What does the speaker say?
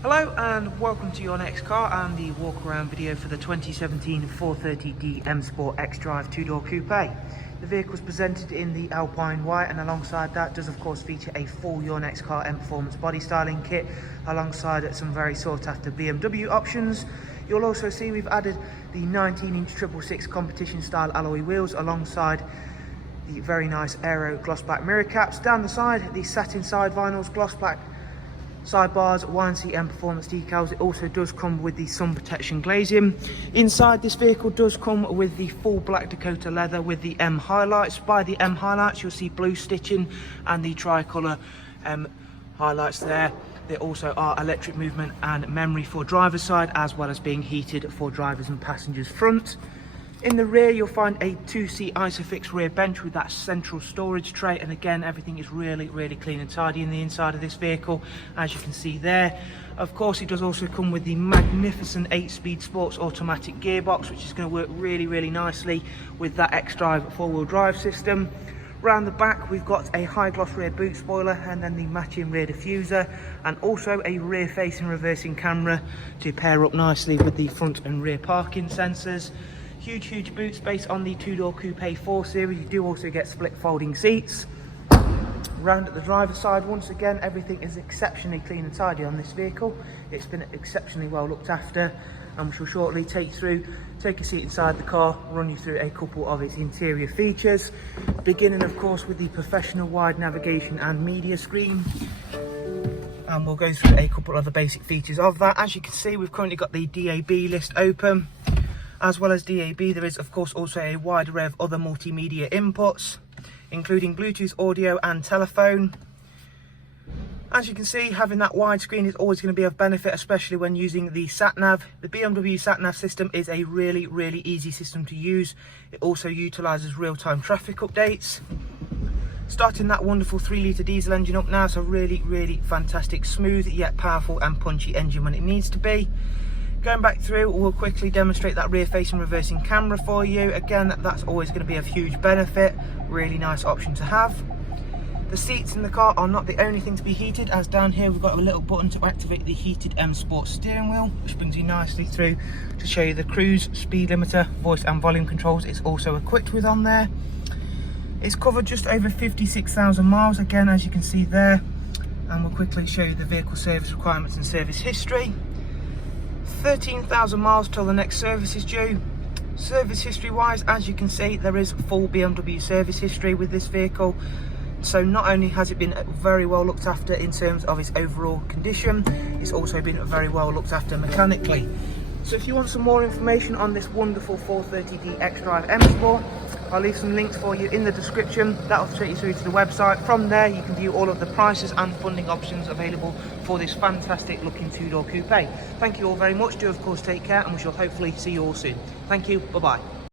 Hello and welcome to your next car and the walk around video for the 2017 430D M Sport Xdrive two-door coupe. The vehicle is presented in the Alpine White, and alongside that does of course feature a full Your Next Car M Performance body styling kit alongside some very sought after BMW options. You'll also see we've added the 19-inch 666 competition style alloy wheels alongside the very nice aero gloss black mirror caps. Down the side, the satin side vinyls, gloss black sidebars, YNC Mperformance decals. It also does come with the sun protection glazing. Inside, this vehicle does come with the full black Dakota leather with the M highlights. By the M highlights, you'll see blue stitching and the tricolour highlights there. There also are electric movement and memory for driver's side, as well as being heated for drivers and passengers front. In the rear, you'll find a two-seat Isofix rear bench with that central storage tray, and again, everything is really clean and tidy in the inside of this vehicle, as you can see there. Of course, it does also come with the magnificent 8-speed sports automatic gearbox, which is going to work really nicely with that Xdrive four-wheel drive system. Round the back, we've got a high gloss rear boot spoiler and then the matching rear diffuser, and also a rear facing reversing camera to pair up nicely with the front and rear parking sensors. Huge boot space on the two-door coupe 4 series. You do also get split folding seats. Round at the driver's side, once again, everything is exceptionally clean and tidy on this vehicle. It's been exceptionally well looked after, and we shall shortly take a seat inside the car, run you through a couple of its interior features, beginning of course with the professional wide navigation and media screen. And we'll go through a couple of the basic features of that. As you can see, we've currently got the DAB list open. As well as DAB, there is of course also a wide array of other multimedia inputs, including Bluetooth audio and telephone. As you can see, having that widescreen is always going to be of benefit, especially when using the sat-nav. The BMW sat-nav system is a really easy system to use. It also utilises real-time traffic updates. Starting that wonderful 3-litre diesel engine up now, so really fantastic, smooth yet powerful and punchy engine when it needs to be. Going back through, we'll quickly demonstrate that rear facing reversing camera for you. Again, that's always going to be a huge benefit. Really nice option to have. The seats in the car are not the only thing to be heated, as down here we've got a little button to activate the heated M Sport steering wheel, which brings you nicely through to show you the cruise, speed limiter, voice and volume controls. It's also equipped with on there. It's covered just over 56,000 miles, again, as you can see there. And we'll quickly show you the vehicle service requirements and service history. 13,000 miles till the next service is due. Service history wise, as you can see, there is full BMW service history with this vehicle. So not only has it been very well looked after in terms of its overall condition, it's also been very well looked after mechanically. So if you want some more information on this wonderful 430D Xdrive M Sport, I'll leave some links for you in the description. That'll take you through to the website. From there, you can view all of the prices and funding options available for this fantastic looking two-door coupe. Thank you all very much. Do of course take care, and we shall hopefully see you all soon. Thank you. Bye-bye.